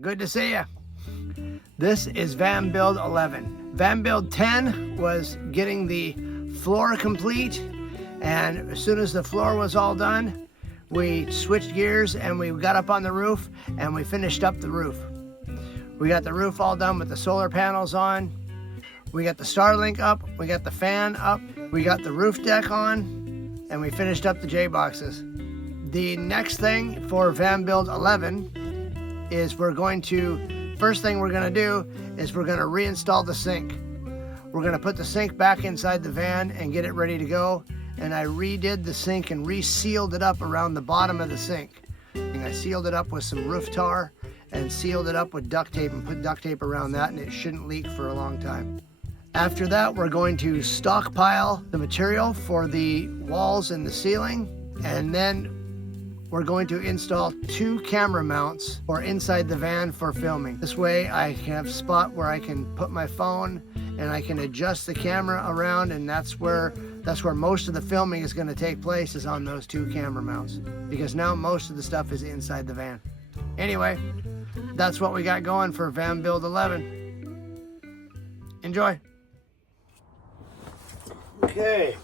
Good to see you. This is Van Build 11. Van Build 10 was getting the floor complete, and as soon as the floor was all done, we switched gears and we got up on the roof and we finished up the roof. We got the roof all done with the solar panels on. We got the Starlink up, we got the fan up, we got the roof deck on, and we finished up the J-boxes. The next thing for Van Build 11 is first thing we're gonna do is we're gonna reinstall the sink. We're gonna put the sink back inside the van and get it ready to go. And I redid the sink and resealed it up around the bottom of the sink. And I sealed it up with some roof tar and sealed it up with duct tape and put duct tape around that, and it shouldn't leak for a long time. After that, we're going to stockpile the material for the walls and the ceiling, and then we're going to install 2 camera mounts for inside the van for filming. This way I can have a spot where I can put my phone and I can adjust the camera around, and that's where most of the filming is going to take place, is on those 2 camera mounts, because now most of the stuff is inside the van. Anyway, that's what we got going for Van Build 11. Enjoy. Okay,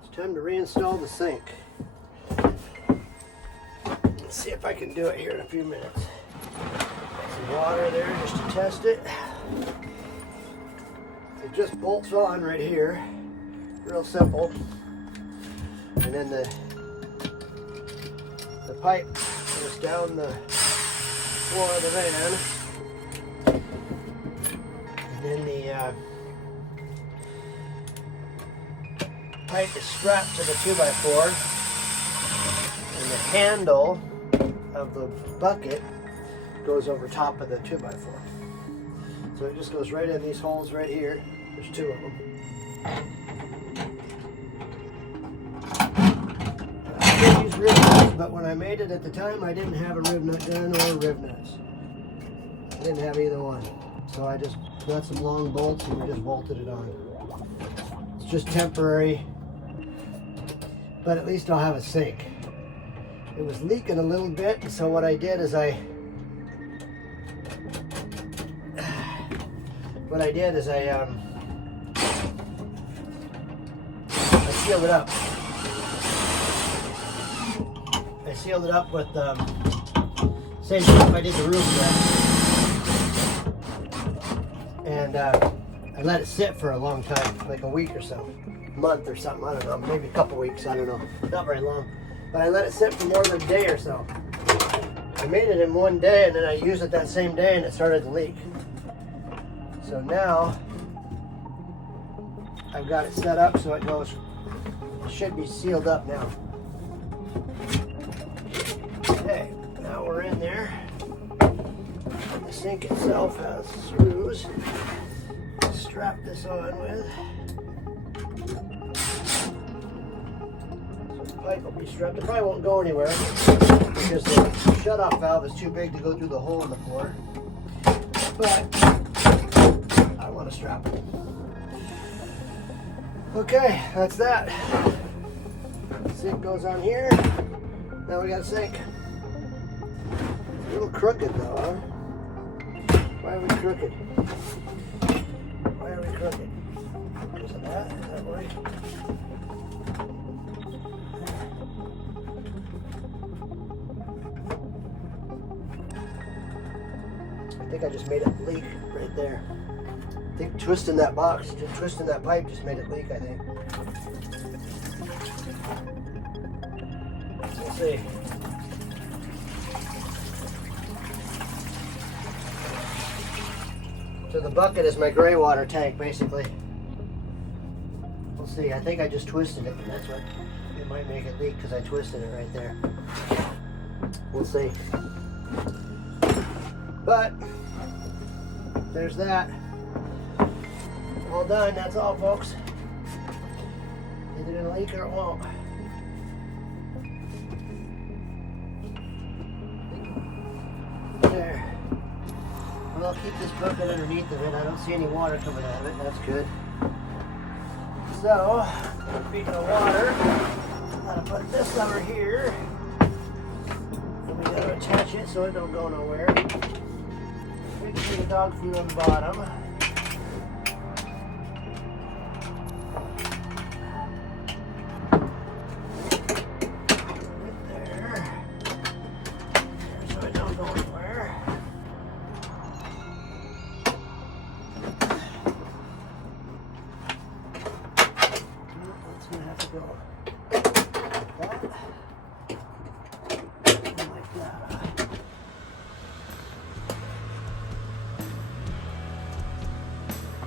it's time to reinstall the sink. Let's see if I can do it here in a few minutes. Some water there just to test it. It just bolts on right here, real simple. And then the pipe goes down the floor of the van. And then the pipe is strapped to the 2x4. And the handle of the bucket goes over top of the 2x4. So it just goes right in these holes right here. There's 2 of them. I did use rib nuts, but when I made it at the time, I didn't have a rib nut gun or rib nuts. I didn't have either one. So I just got some long bolts and we just bolted it on. It's just temporary, but at least I'll have a sink. It was leaking a little bit, so what I did is I sealed it up. I sealed it up with same stuff I did the roof with. And I let it sit for a long time, like a week or so, a month or something, I don't know, maybe a couple weeks, I don't know, not very long. But I let it sit for more than a day or so. I made it in one day and then I used it that same day and it started to leak. So now I've got it set up so it should be sealed up now. Okay, now we're in there. The sink itself has screws to strap this on with. Pipe will be strapped. It probably won't go anywhere because the shut-off valve is too big to go through the hole in the floor. But I want to strap it. Okay, that's that. Sink goes on here. Now we got a sink. A little crooked though, huh? Why are we crooked? Why are we crooked? Because of that? Is that right? I think I just made it leak right there. I think twisting that box, twisting that pipe just made it leak, I think. We'll see. So the bucket is my gray water tank, basically. We'll see. I think I just twisted it, and that's what it might make it leak, because I twisted it right there. We'll see. But there's that. All done. That's all, folks. Either gonna leak or it won't. There. Well, I'll keep this bucket underneath of it. I don't see any water coming out of it. That's good. So, speaking of water, I'm gonna put this over here. And we gotta attach it so it don't go nowhere. dog food on the bottom.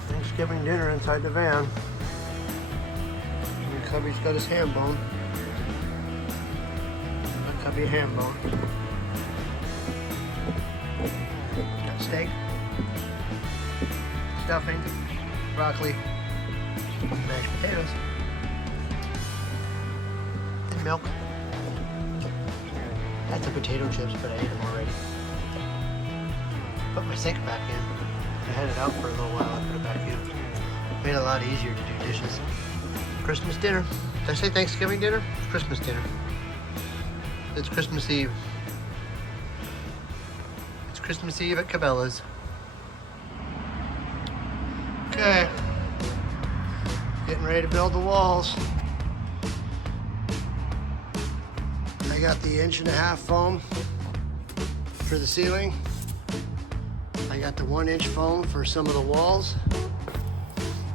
Thanksgiving dinner inside the van. And Cubby's got his ham bone. Cubby ham bone. Got steak, stuffing, broccoli, mashed potatoes, and milk. That's the potato chips, but I ate them already. Put my sink back in. I had it out for a little while, I put it back in. Made it a lot easier to do dishes. Christmas dinner. Did I say Thanksgiving dinner? It's Christmas dinner. It's Christmas Eve. It's Christmas Eve at Cabela's. Okay. Getting ready to build the walls. I got the 1.5" foam for the ceiling. I got the 1" foam for some of the walls.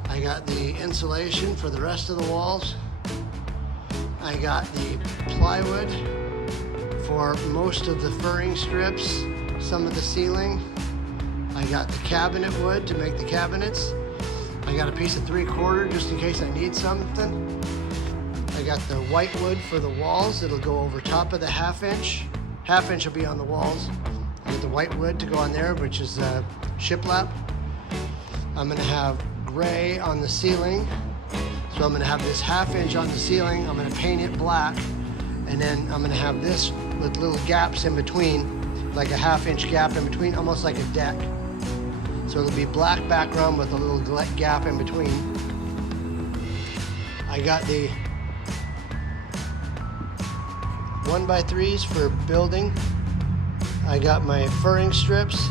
I got the insulation for the rest of the walls. I got the plywood for most of the furring strips, some of the ceiling. I got the cabinet wood to make the cabinets. I got a piece of 3/4 just in case I need something. I got the white wood for the walls. It'll go over top of the 1/2 inch. 1/2 inch will be on the walls. I got the white wood to go on there, which is shiplap. I'm gonna have gray on the ceiling. So I'm gonna have this 1/2 inch on the ceiling. I'm gonna paint it black. And then I'm gonna have this with little gaps in between, like a 1/2 inch gap in between, almost like a deck. So it'll be black background with a little gap in between. I got the 1x3s for building. I got my furring strips,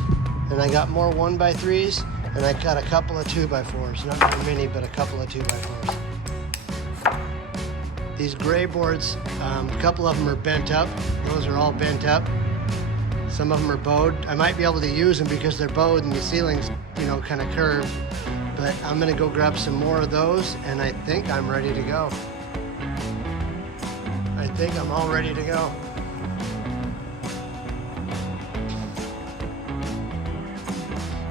and I got more 1x3s, and I got a couple of 2x4s. Not very many, but a couple of 2x4s. These gray boards, a couple of them are bent up. Those are all bent up. Some of them are bowed. I might be able to use them because they're bowed and the ceiling's, you know, kind of curved. But I'm gonna go grab some more of those, and I think I'm ready to go. I think I'm all ready to go.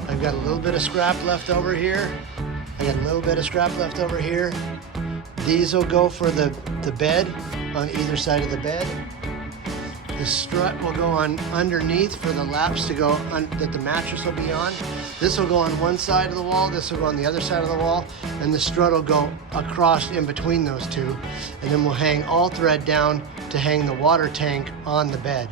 I've got a little bit of scrap left over here. I got a little bit of scrap left over here. These will go for the bed on either side of the bed. The strut will go on underneath for the laps to go on, that the mattress will be on. This will go on one side of the wall, this will go on the other side of the wall, and the strut will go across in between those two. And then we'll hang all thread down to hang the water tank on the bed.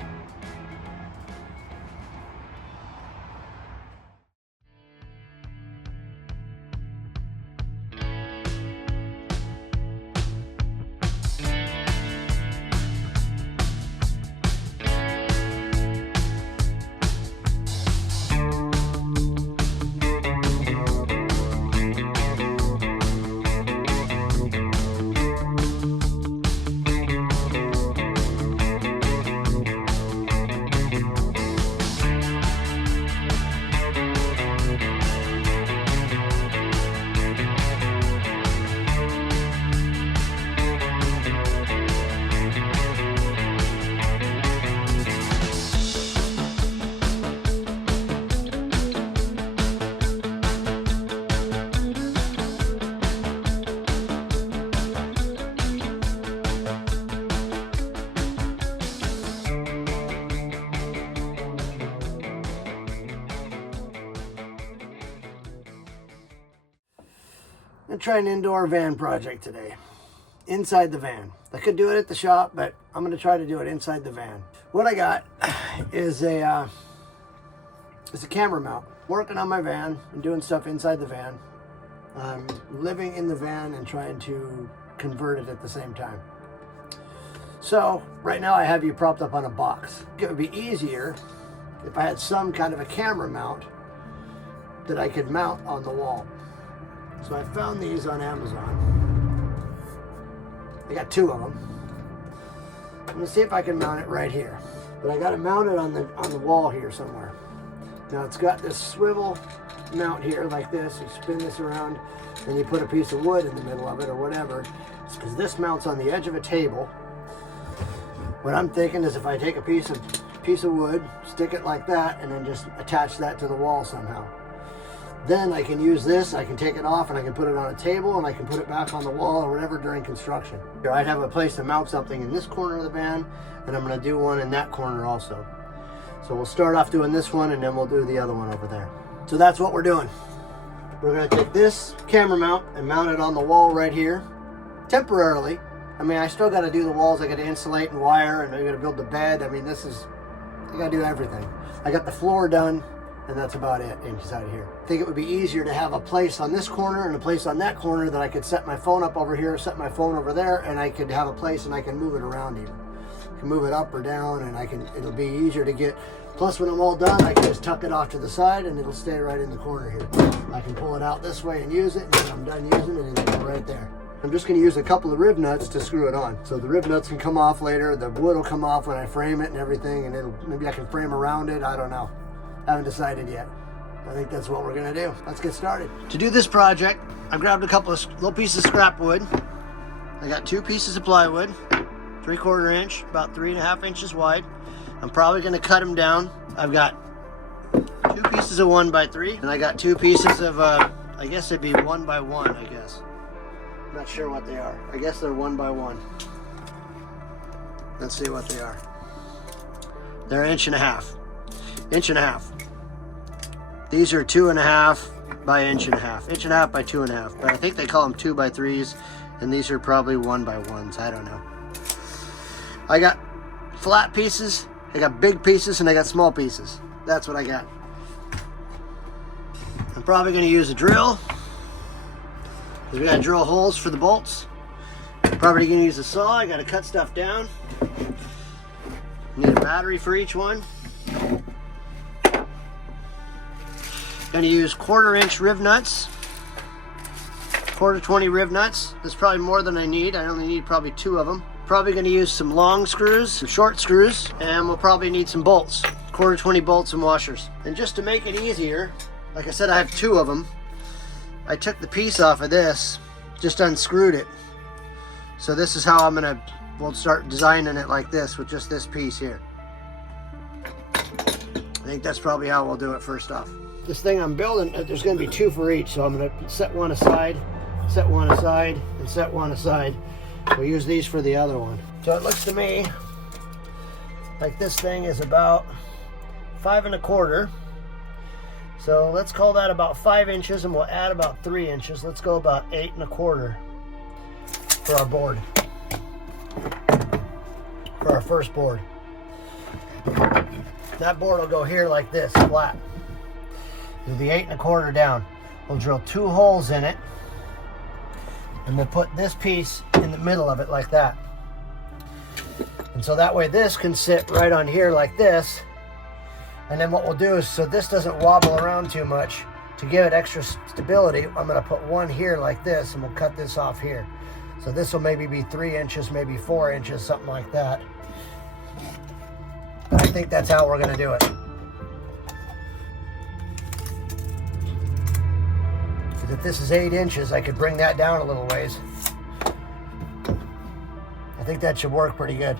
I'm gonna try an indoor van project today. Inside the van. I could do it at the shop, but I'm gonna try to do it inside the van. What I got is a camera mount. Working on my van and doing stuff inside the van. I'm living in the van and trying to convert it at the same time. So right now I have you propped up on a box. It would be easier if I had some kind of a camera mount that I could mount on the wall. So I found these on Amazon. I got 2 of them. I'm gonna see if I can mount it right here. But I got it mounted on the wall here somewhere. Now it's got this swivel mount here like this. You spin this around and you put a piece of wood in the middle of it or whatever. It's because this mounts on the edge of a table. What I'm thinking is if I take a piece of wood, stick it like that, and then just attach that to the wall somehow. Then I can use this, I can take it off and I can put it on a table and I can put it back on the wall or whatever during construction. Here I'd have a place to mount something in this corner of the van, and I'm gonna do one in that corner also. So we'll start off doing this one and then we'll do the other one over there. So that's what we're doing. We're gonna take this camera mount and mount it on the wall right here, temporarily. I mean, I still gotta do the walls, I gotta insulate and wire, and I gotta build the bed. I mean, I gotta do everything. I got the floor done, and that's about it inside here. I think it would be easier to have a place on this corner and a place on that corner that I could set my phone up over here, set my phone over there, and I could have a place and I can move it around even. I can move it up or down, and it'll be easier to get. Plus, when I'm all done, I can just tuck it off to the side and it'll stay right in the corner here. I can pull it out this way and use it, and when I'm done using it, it'll go right there. I'm just going to use a couple of rib nuts to screw it on. So the rib nuts can come off later, the wood will come off when I frame it and everything, and maybe I can frame around it, I don't know. Haven't decided yet. I think that's what we're gonna do. Let's get started. To do this project, I grabbed a couple of little pieces of scrap wood. I got 2 pieces of plywood, 3/4 inch, about 3.5 inches wide. I'm probably gonna cut them down. I've got 2 pieces of 1x3, and I got 2 pieces of, I guess it'd be 1x1, I guess. I'm not sure what they are. I guess they're 1x1. Let's see what they are. They're 1.5 inches. These are 2.5 by 1.5 inches. 1.5 by 2.5. But I think they call them 2x3s, and these are probably 1x1s. I don't know. I got flat pieces, I got big pieces, and I got small pieces. That's what I got. I'm probably going to use a drill, because we got to drill holes for the bolts. I'm probably going to use a saw. I got to cut stuff down. Need a battery for each one. Going to use 1/4 inch rib nuts, 1/4 rib nuts. That's probably more than I need. I only need probably 2 of them. Probably going to use some long screws, some short screws, and we'll probably need some bolts, 1/4 bolts and washers. And just to make it easier, like I said, I have 2 of them. I took the piece off of this, just unscrewed it. So this is how we'll start designing it like this with just this piece here. I think that's probably how we'll do it first off. This thing I'm building, there's going to be 2 for each, so I'm going to set one aside, set one aside, and set one aside. We'll use these for the other one. So it looks to me like this thing is about 5 1/4. So let's call that about 5 inches, and we'll add about 3 inches. Let's go about 8 1/4 for our board, for our first board. That board will go here like this, flat. Do the 8 1/4 down. We'll drill 2 holes in it, and we'll put this piece in the middle of it like that. And so that way this can sit right on here like this. And then what we'll do is, so this doesn't wobble around too much, to give it extra stability, I'm going to put one here like this, and we'll cut this off here. So this will maybe be 3 inches, maybe 4 inches, something like that. But I think that's how we're going to do it. If this is 8 inches, I could bring that down a little ways. I think that should work pretty good.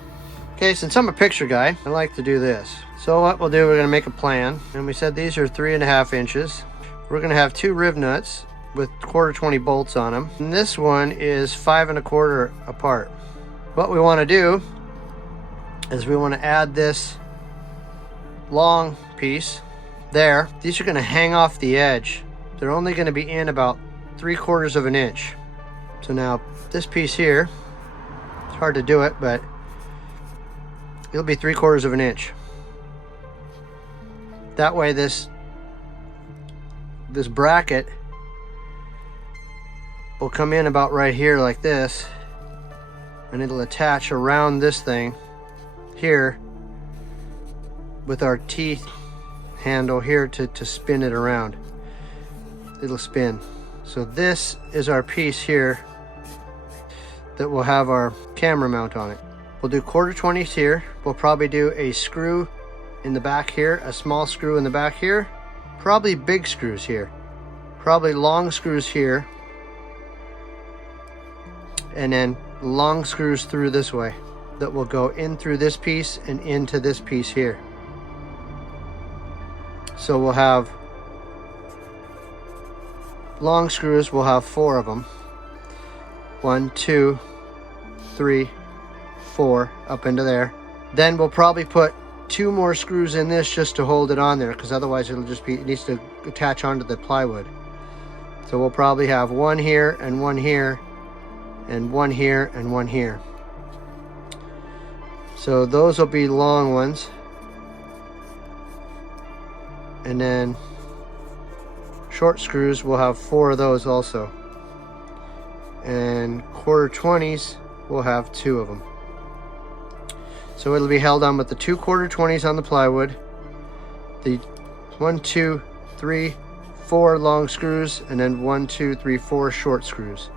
Okay, since I'm a picture guy, I like to do this. So what we'll do, we're going to make a plan. And we said these are 3.5 inches. We're going to have 2 rib nuts with 1/4 bolts on them. And this one is 5 1/4 apart. What we want to do is we want to add this long piece there. These are going to hang off the edge. They're only going to be in about 3/4 inch. So now this piece here, it's hard to do it, but it'll be 3/4 inch. That way this bracket will come in about right here like this, and it'll attach around this thing here with our teeth handle here to spin it around. it'll spin. So this is our piece here that will have our camera mount on it. We'll do 1/4-20s here. We'll probably do a screw in the back here, a small screw in the back here, probably big screws here, probably long screws here, and then long screws through this way that will go in through this piece and into this piece here. So we'll have long screws, we'll have 4 of them. 1, 2, 3, 4 up into there. Then we'll probably put 2 more screws in this just to hold it on there, because otherwise it'll just be, it needs to attach onto the plywood. So we'll probably have 1 here and 1 here and 1 here and 1 here. So those will be long ones. And then short screws, we'll have 4 of those also. And 1/4-20s, we'll have 2 of them. So it'll be held on with the 2 1/4-20s on the plywood, the 1, 2, 3, 4 long screws, and then 1, 2, 3, 4 short screws.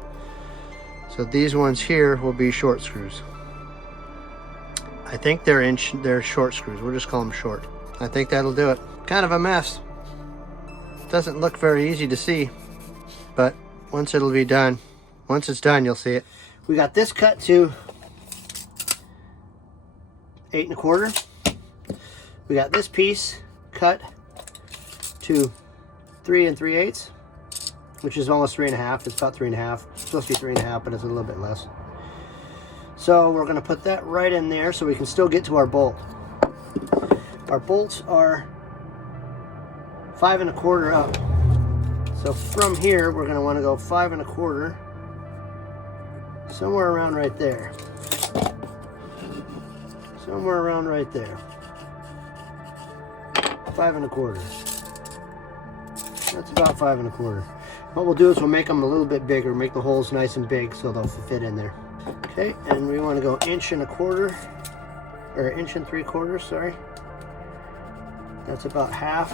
So these ones here will be short screws. I think they're short screws. We'll just call them short. I think that'll do it. Kind of a mess. Doesn't look very easy to see, but once it's done, you'll see it. We got this cut to 8 1/4. We got this piece cut to 3 3/8, which is almost 3 1/2. It's about 3 1/2. It's supposed to be 3 1/2, but it's a little bit less. So we're going to put that right in there so we can still get to our bolt. Our bolts are 5 1/4 up. So from here, we're going to want to go 5 1/4, somewhere around right there. Somewhere around right there. 5 1/4. That's about 5 1/4. What we'll do is we'll make them a little bit bigger, make the holes nice and big so they'll fit in there. Okay, and we want to go 1 1/4, or 1 3/4, sorry. That's about half.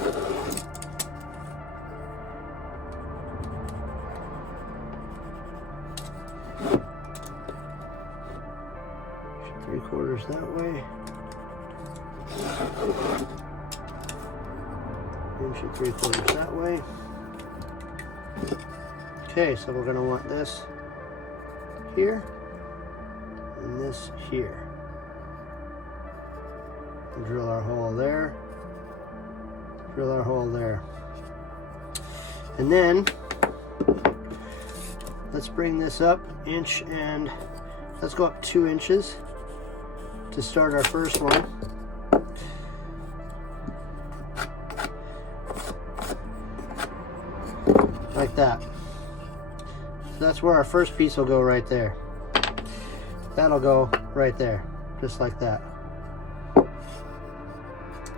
Three-quarters that way. 1 3/4 that way. Okay, so we're going to want this here and this here. We'll drill our hole there. Drill our hole there. And then let's bring this up 1 inch, and let's go up 2 inches to start our first one. Like that. So that's where our first piece will go, right there. That'll go right there, just like that.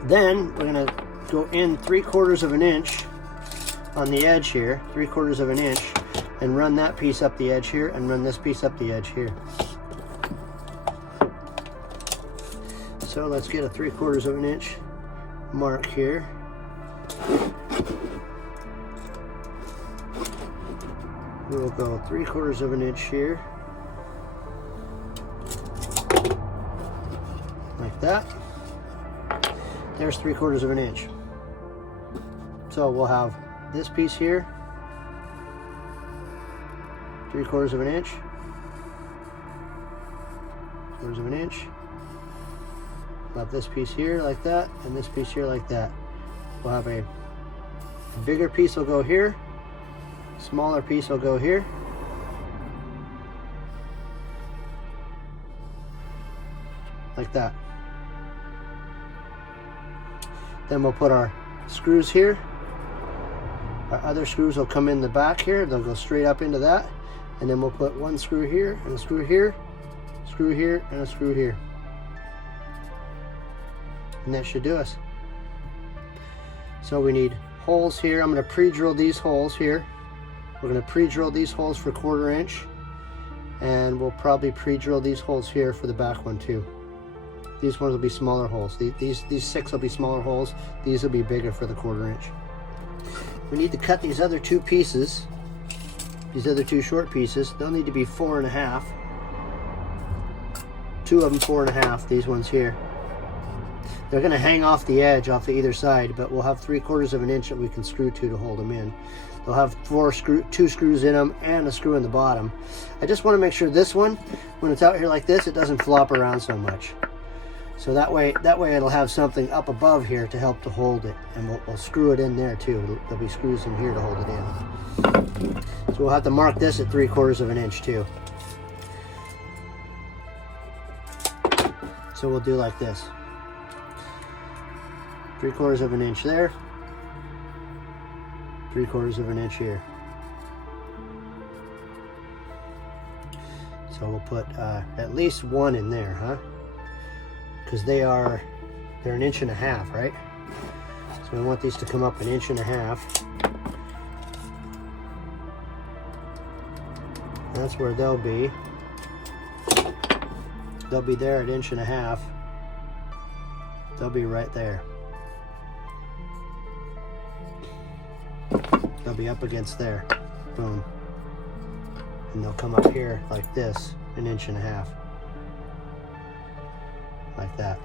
Then we're going to go in 3/4 of an inch on the edge here, 3/4 of an inch, and run that piece up the edge here, and run this piece up the edge here. So let's get a 3/4 of an inch mark here. We'll go 3/4 of an inch here, like that. There's 3/4 of an inch. So we'll have this piece here, 3/4 of an inch, 1/4 of an inch. We'll have this piece here like that, and this piece here like that. We'll have a bigger piece will go here, smaller piece will go here. Like that. Then we'll put our screws here. Our other screws will come in the back here. They'll go straight up into that. And then we'll put 1 screw here, and a screw here, screw here, and a screw here. And that should do us. So we need holes here. I'm going to pre-drill these holes here. We're going to pre-drill these holes for 1/4 inch. And we'll probably pre-drill these holes here for the back one too. These ones will be smaller holes. These 6 will be smaller holes. These will be bigger for the 1/4 inch. we need to cut these other two pieces, these other two short pieces. They'll need to be 4.5. Two of them 4.5, these ones here. They're going to hang off the edge off the either side, but we'll have 3/4 of an inch that we can screw to hold them in. They'll have two screws in them and a screw in the bottom. I just want to make sure this one, when it's out here like this, it doesn't flop around so much. So that way it'll have something up above here to help to hold it, and we'll screw it in there too. There'll be screws in here to hold it in. So we'll have to mark this at 3/4 of an inch too. So we'll do like this. 3/4 of an inch there. 3/4 of an inch here. So we'll put at least one in there, huh? Because they're 1.5 inches, right? So we want these to come up 1.5 inches. That's where they'll be. They'll be there at 1.5 inches. They'll be right there. They'll be up against there. Boom. And they'll come up here like this, 1.5 inches. Like that.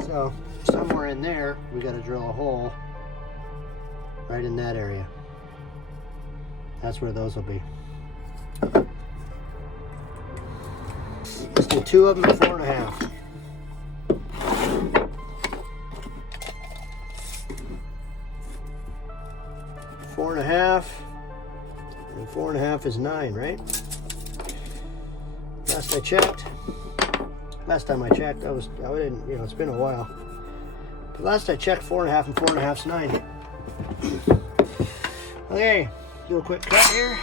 So somewhere in there we got to drill a hole right in that area. That's where those will be. Let's do two of them at 4.5. Four and a half, and 4.5 is 9, right? Last time I checked, I didn't, it's been a while. But last I checked, 4.5 and 4.5 is 9. Okay, do a quick cut here.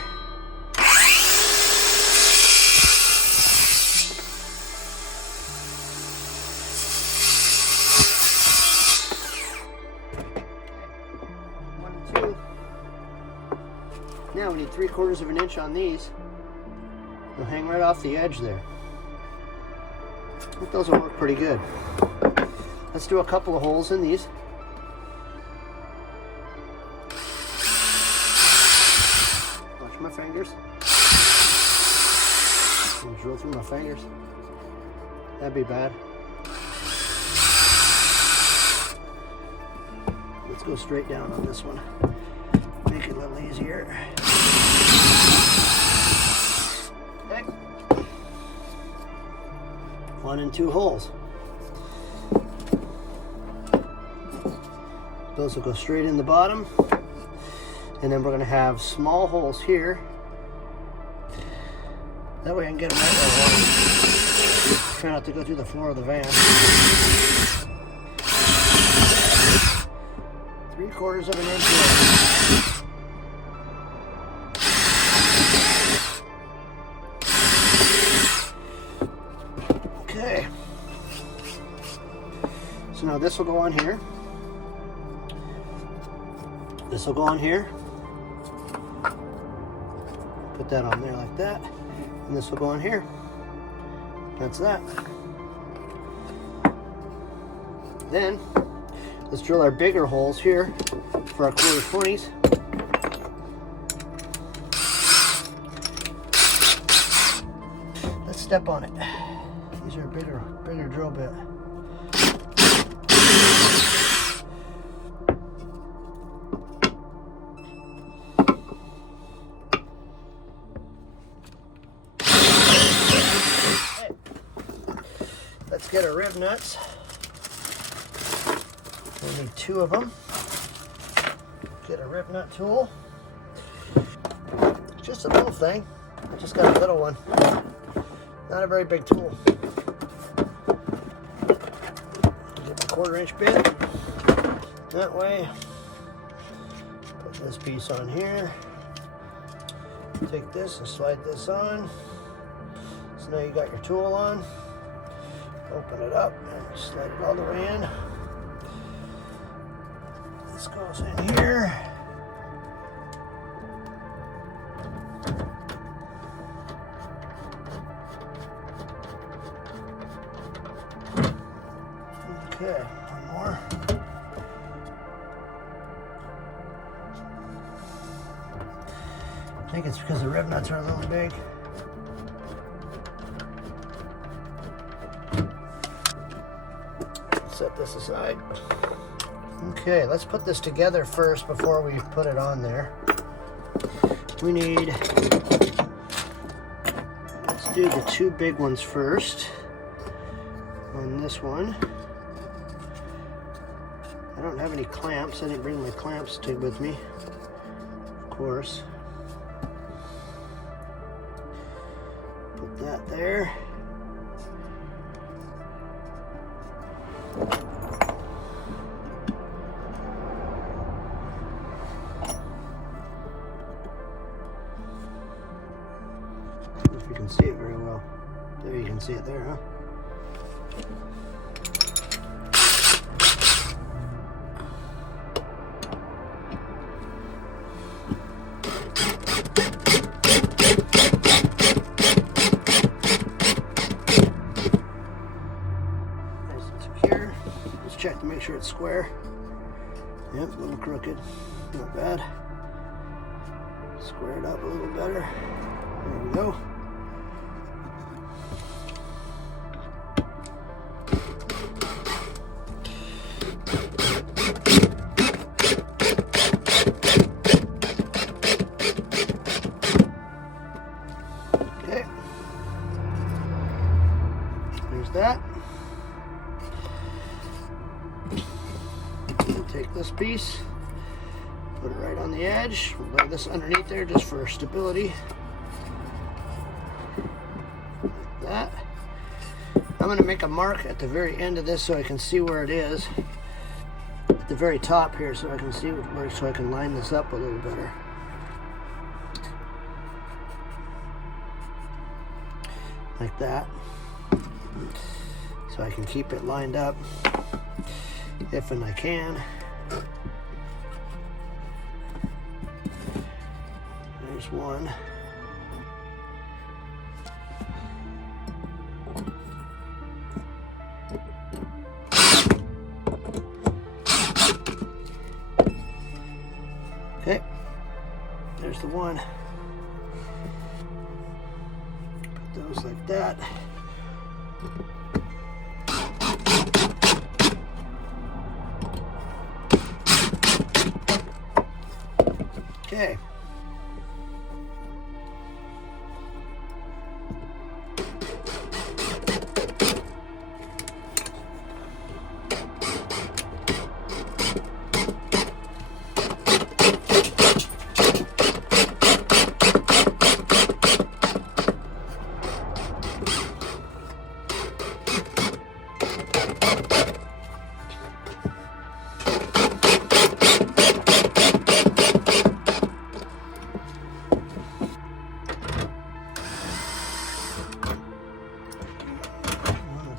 Now we need 3/4 of an inch on these. They'll hang right off the edge there. I think those will work pretty good. Let's do a couple of holes in these. Watch my fingers. I'll drill through my fingers. That'd be bad. Let's go straight down on this one. Make it a little easier. Okay. 1 and 2 holes. Those will go straight in the bottom. And then we're going to have small holes here. That way I can get them right where I want them. Try not to go through the floor of the van. 3/4 of an inch here. Okay. So now this will go on here. This will go on here. Put that on there like that. And this will go on here. That's that. Then let's drill our bigger holes here for our 1/4-20s. Let's step on it. These are bigger drill bit. Let's get our rib nuts. We need 2 of them. Get a rib nut tool. Just a little thing. I just got a little one. Not a very big tool. Get the 1/4 inch bit. That way. Put this piece on here. Take this and slide this on. So now you got your tool on. Open it up and slide it all the way in. This goes in here. Okay, one more. think it's because the rib nuts are a little big. Set this aside. Okay, let's put this together first before we put it on there. We need, let's do the two big ones first. On this one, I don't have any clamps. I didn't bring my clamps with me, of course. Put that there. If you can see it very well. There, you can see it there, huh? Check to make sure it's square. Yep, a little crooked. Not bad. Square it up a little better. There we go. Okay. There's that. Take this piece, put it right on the edge. We'll lay this underneath there just for stability. Like that. I'm going to make a mark at the very end of this so I can see where it is. At the very top here, so I can see where, so I can line this up a little better. Like that. So I can keep it lined up if and I can. There's one. Okay, there's the one. Put those like that. Okay.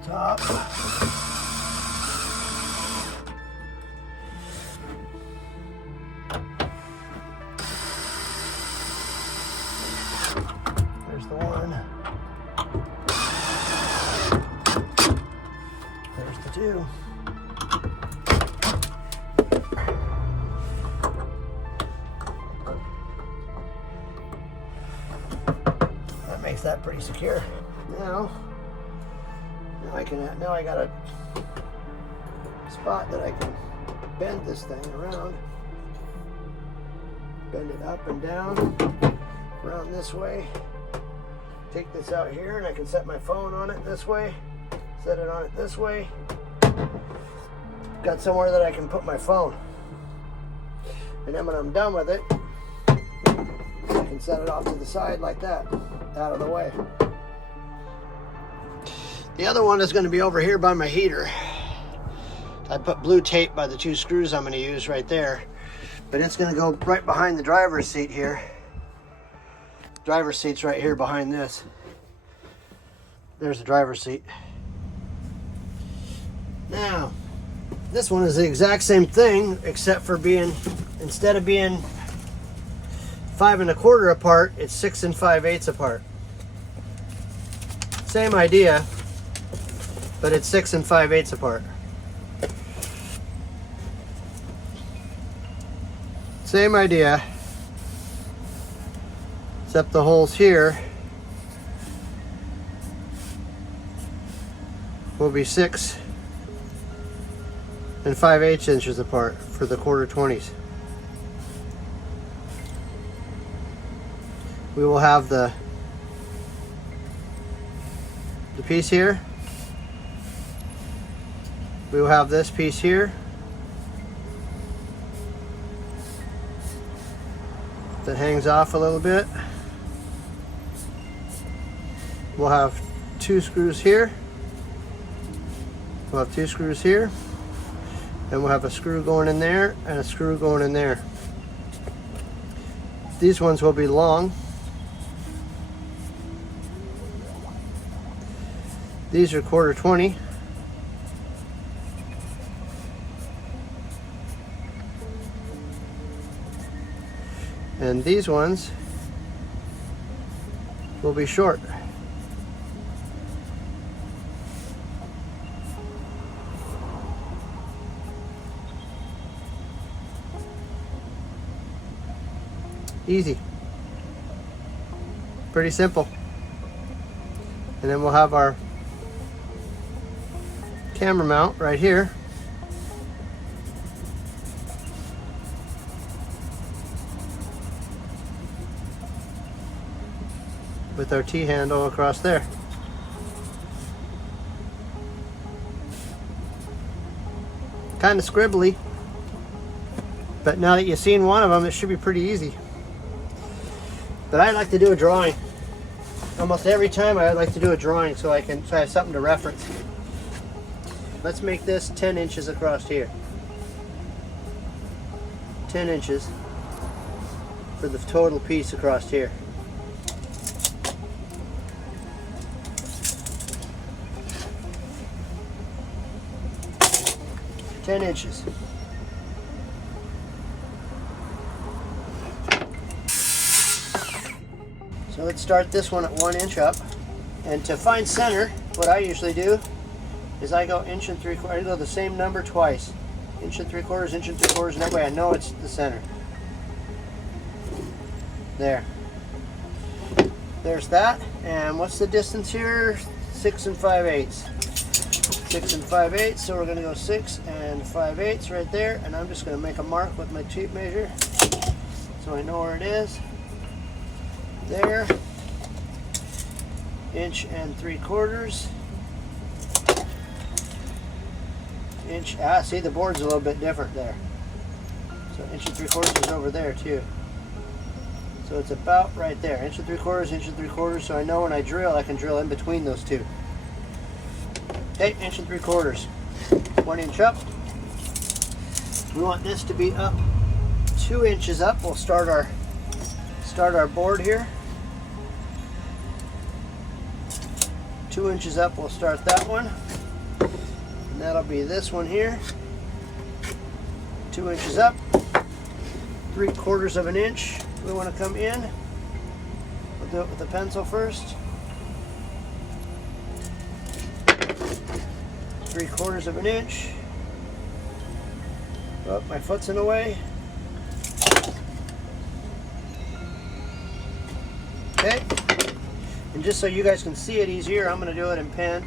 Top. There's the one. There's the two. That makes that pretty secure. Now I got a spot that I can bend this thing around. Bend it up and down, around this way. Take this out here and I can set my phone on it this way. Set it on it this way. Got somewhere that I can put my phone. And then when I'm done with it, I can set it off to the side like that, out of the way. The other one is going to be over here by my heater. I put blue tape by the two screws I'm going to use right there. But it's going to go right behind the driver's seat here. Driver's seat's right here behind this. There's the driver's seat. Now, this one is the exact same thing, except for being, instead of being 5 1/4 apart, it's 6 5/8 apart. Same idea, but it's 6 5/8 apart. Same idea. except the holes here will be 6 5/8 inches apart for the 1/4 20s. We will have the piece here. We will have this piece here that hangs off a little bit. We'll have 2 screws here. We'll have 2 screws here. And we'll have a screw going in there and a screw going in there. These ones will be long. These are 1/4 20. And these ones will be short. Easy. Pretty simple. And then we'll have our camera mount right here. With our T-handle across there. Kind of scribbly, but now that you've seen one of them, it should be pretty easy. But I like to do a drawing. Almost every time I like to do a drawing so I have something to reference. Let's make this 10 inches across here. 10 inches for the total piece across here. Ten inches. So let's start this one at 1 inch up. And to find center, what I usually do is I go 1 3/4. I go the same number twice. 1 3/4, 1 3/4, and that way I know it's the center. There. There's that. And what's the distance here? 6 5/8. 6 5/8. So we're going to go 6 5/8 right there. And I'm just going to make a mark with my tape measure so I know where it is. There. 1 3/4 inch. See, the board's a little bit different there. So 1 3/4 is over there too. So it's about right there. 1 3/4, 1 3/4. So I know when I drill, I can drill in between those two. Okay, 1 3/4. 1 inch up. We want this to be up 2 inches up. We'll start our board here. 2 inches up, we'll start that one. And that'll be this one here. 2 inches up. 3/4 of an inch. We want to come in. We'll do it with the pencil first. 3/4 of an inch. Oh, my foot's in the way. Okay. And just so you guys can see it easier, I'm going to do it in pen.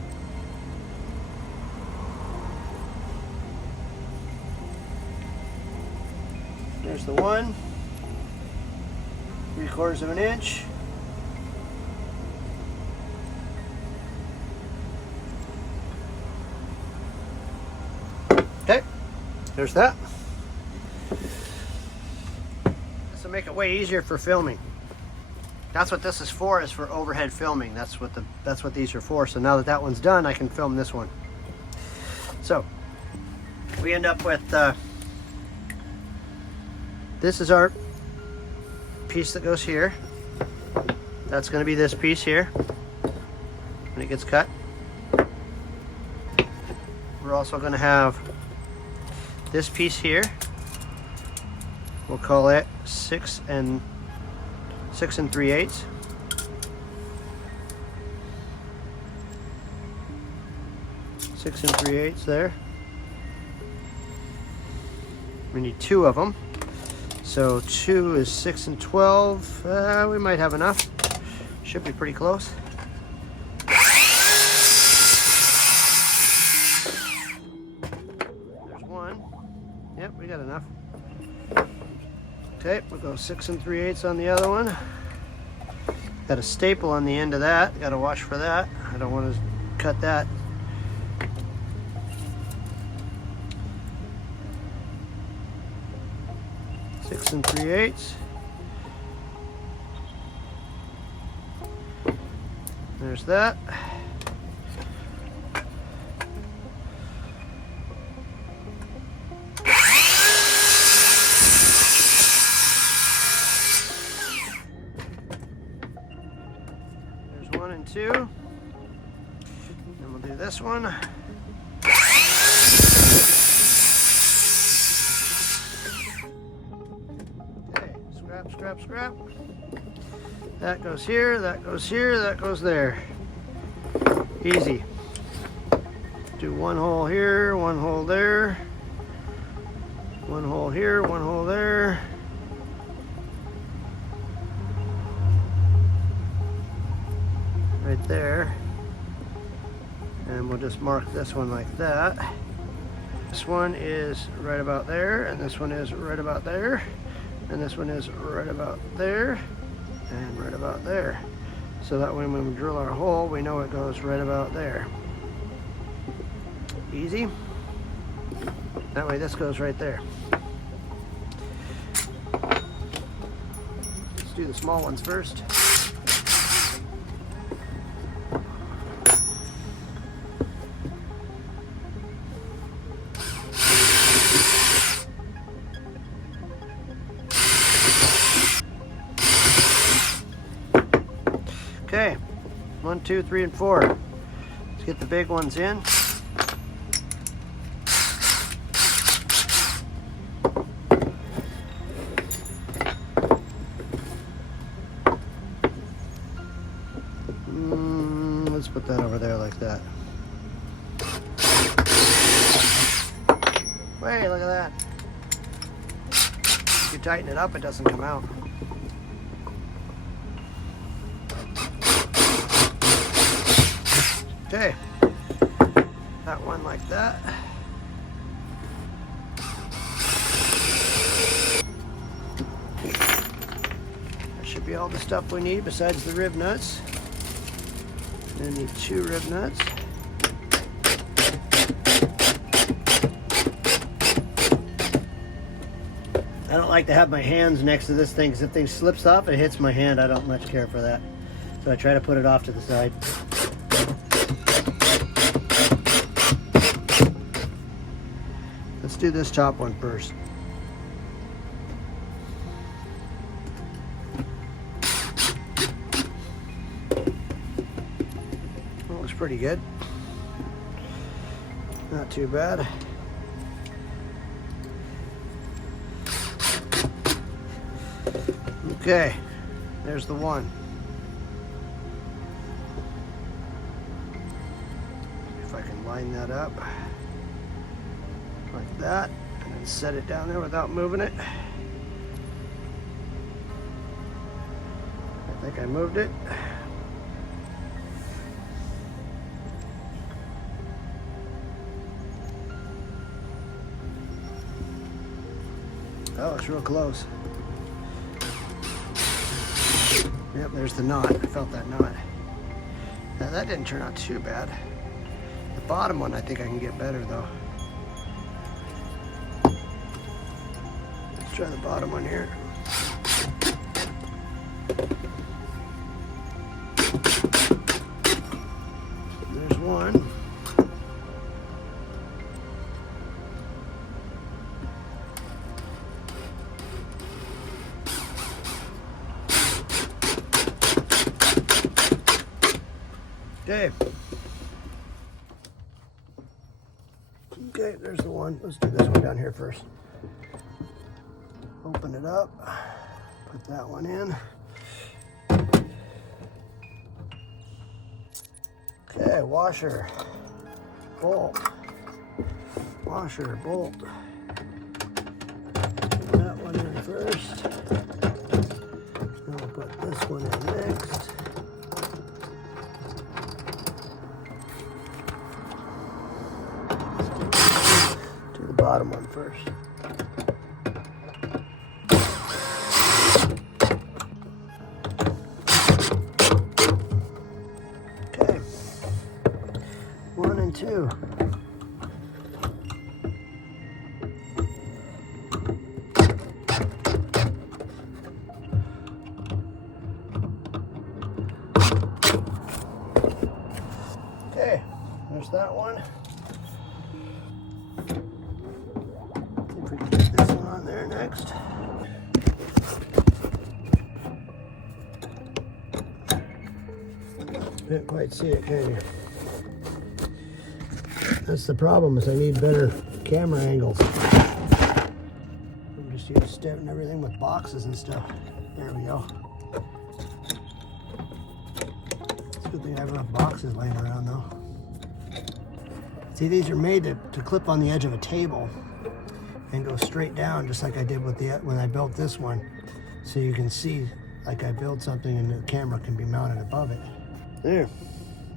There's the one. 3/4 of an inch. Okay. There's that. This will make it way easier for filming. That's what this is for overhead filming. That's what these are for. So now that that one's done, I can film this one. So we end up with this is our piece that goes here. That's going to be this piece here when it gets cut. We're also going to have this piece here. We'll call it 6 3/8. 6 3/8 there. We need 2 of them. So 2 is 6 and 12. We might have enough. Should be pretty close. There's one. Yep, we got enough. Okay, we'll go 6 3/8 on the other one. Got a staple on the end of that. Got to watch for that. I don't want to cut that. Six 3/8. There's that. There's 1 and 2. Then we'll do this one. Okay, scrap, scrap. That goes here, that goes here, that goes there. Easy. Do 1 hole here, 1 hole there. 1 hole here, 1 hole there. Right there. And we'll just mark this one like that. This one is right about there, and this one is right about there, and this one is right about there, and right about there. So that way when we drill our hole, we know it goes right about there. Easy. That way this goes right there. Let's do the small ones first. Okay, 1, 2, 3, and 4. Let's get the big ones in. Let's put that over there like that. Hey, look at that. If you tighten it up, it doesn't come out. Okay, that one like that. That should be all the stuff we need besides the rib nuts. And then need 2 rib nuts. I don't like to have my hands next to this thing because if thing slips off, it hits my hand. I don't much care for that. So I try to put it off to the side. Let's do this top one first. Looks pretty good. Not too bad. Okay, there's the one. If I can line that up like that, and then set it down there without moving it. I think I moved it. Oh, it's real close. Yep, there's the knot. I felt that knot. Now that didn't turn out too bad. The bottom one I think I can get better though. Let's try the bottom one here. There's one. Okay. Okay, there's the one. Let's do this one down here first. Open it up. Put that one in. Okay, washer, bolt, washer, bolt. Put that one in first. first. Okay, 1 and 2. Okay, there's that one. See if we can get this one on there next. Can't quite see it, can you? That's the problem, is I need better camera angles. I'm just used to starting everything with boxes and stuff. There we go. It's a good thing I have enough boxes laying around though. See, these are made to clip on the edge of a table and go straight down, just like I did with when I built this one. So you can see, like I built something and the camera can be mounted above it. There,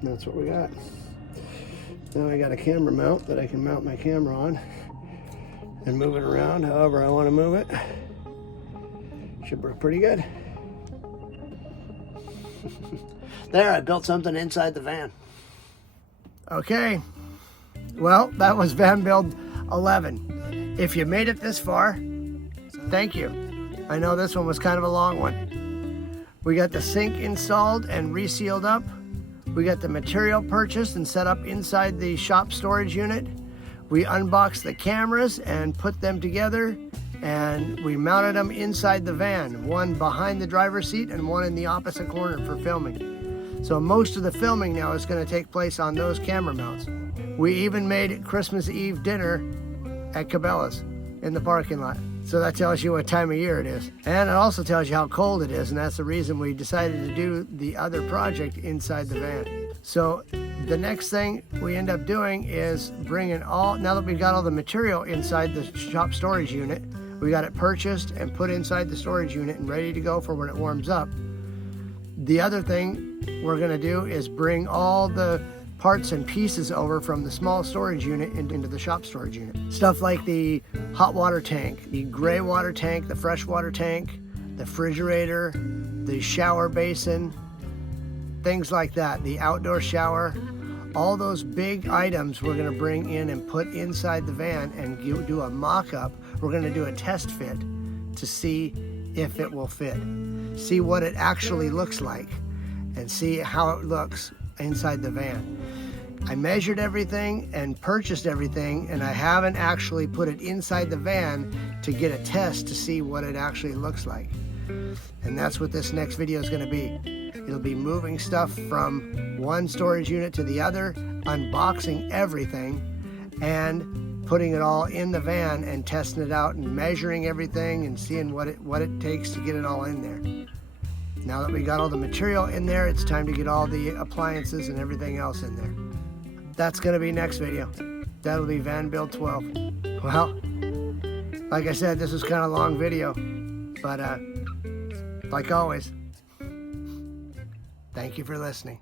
that's what we got. Now I got a camera mount that I can mount my camera on and move it around however I want to move it. Should work pretty good. There, I built something inside the van. Okay, well, that was Van Build 11. If you made it this far, thank you. I know this one was kind of a long one. We got the sink installed and resealed up. We got the material purchased and set up inside the shop storage unit. We unboxed the cameras and put them together, and we mounted them inside the van, one behind the driver's seat and one in the opposite corner for filming. So most of the filming now is going to take place on those camera mounts. We even made Christmas Eve dinner at Cabela's in the parking lot. So that tells you what time of year it is. And it also tells you how cold it is, and that's the reason we decided to do the other project inside the van. So the next thing we end up doing is bringing now that we've got all the material inside the shop storage unit, we got it purchased and put inside the storage unit and ready to go for when it warms up. The other thing we're gonna do is bring all the parts and pieces over from the small storage unit into the shop storage unit. Stuff like the hot water tank, the gray water tank, the fresh water tank, the refrigerator, the shower basin, things like that, the outdoor shower. All those big items we're gonna bring in and put inside the van and do a mock-up. We're gonna do a test fit to see if it will fit. See what it actually looks like and see how it looks inside the van. I measured everything and purchased everything, and I haven't actually put it inside the van to get a test to see what it actually looks like. And that's what this next video is going to be. It'll be moving stuff from one storage unit to the other, unboxing everything, and putting it all in the van and testing it out and measuring everything and seeing what it takes to get it all in there. Now that we got all the material in there, it's time to get all the appliances and everything else in there. That's gonna be next video. That'll be Van Build 12. Well, like I said, this was kind of a long video, but like always, thank you for listening.